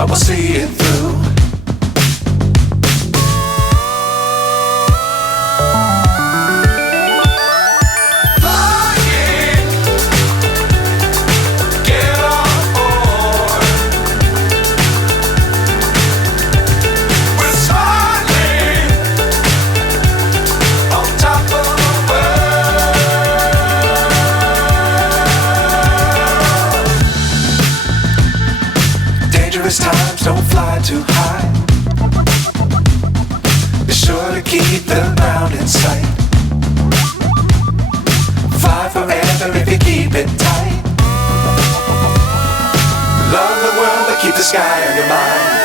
but we'll see it through. Times don't fly too high. Be sure to keep the ground in sight. Fly forever if you keep it tight. Love the world but keep the sky on your mind.